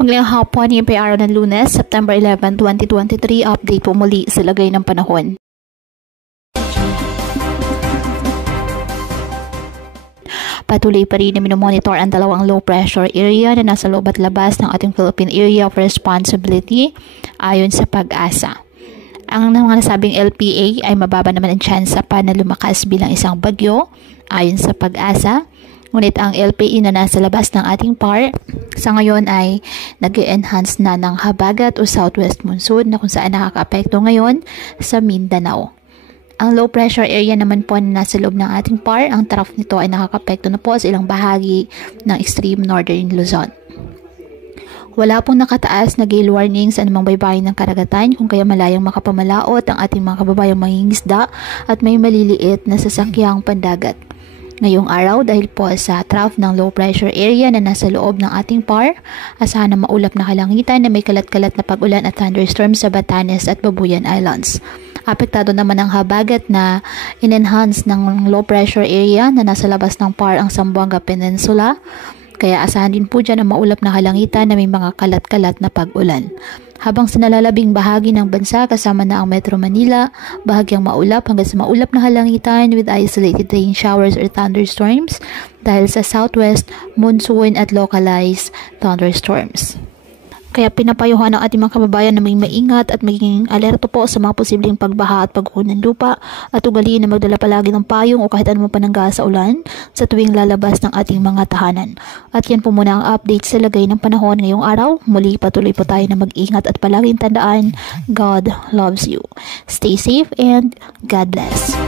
Magandang hapon, ngayon pa araw ng Lunes, September 11, 2023. Update po muli sa lagay ng panahon. Patuloy pa rin na minomonitor ang dalawang low pressure area na nasa loob at labas ng ating Philippine Area of Responsibility ayon sa Pag-asa. Ang mga nasabing LPA ay mababa naman ang tsansa pa na lumakas bilang isang bagyo ayon sa Pag-asa. Ngunit ang LPE na nasa labas ng ating PAR sa ngayon ay nag-enhance na ng habagat o southwest monsoon na kung saan nakaka-apekto ngayon sa Mindanao. Ang low pressure area naman po na nasa loob ng ating PAR, ang trough nito ay nakaka-apekto na po sa ilang bahagi ng extreme northern Luzon. Wala pong nakataas na gale warning sa anumang baybayin ng karagatan kung kaya malayang makapamalaot ang ating mga kababayang mangingisda at may maliliit na sasakyang pandagat. Ngayong araw, dahil po sa trough ng low pressure area na nasa loob ng ating PAR, asahan na maulap na kalangitan na may kalat-kalat na pag-ulan at thunderstorms sa Batanes at Babuyan Islands. Apektado naman ang habagat na in-enhance ng low pressure area na nasa labas ng PAR ang Zamboanga Peninsula. Kaya asahan din po dyan na maulap na kalangitan na may mga kalat-kalat na pag-ulan. Habang sa nalalabing bahagi ng bansa kasama na ang Metro Manila, bahagyang maulap hanggang sa maulap na kalangitan with isolated rain showers or thunderstorms dahil sa southwest monsoon at localized thunderstorms. Kaya pinapayuhan ng ating mga kababayan na may maingat at maging alerto po sa mga posibleng pagbaha at pagguho ng lupa at ugaliin na magdala palagi ng payong o kahit anumang panangga sa ulan sa tuwing lalabas ng ating mga tahanan. At yan po muna ang update sa lagay ng panahon ngayong araw. Muli patuloy po tayo na mag-ingat at palaging tandaan, God loves you. Stay safe and God bless.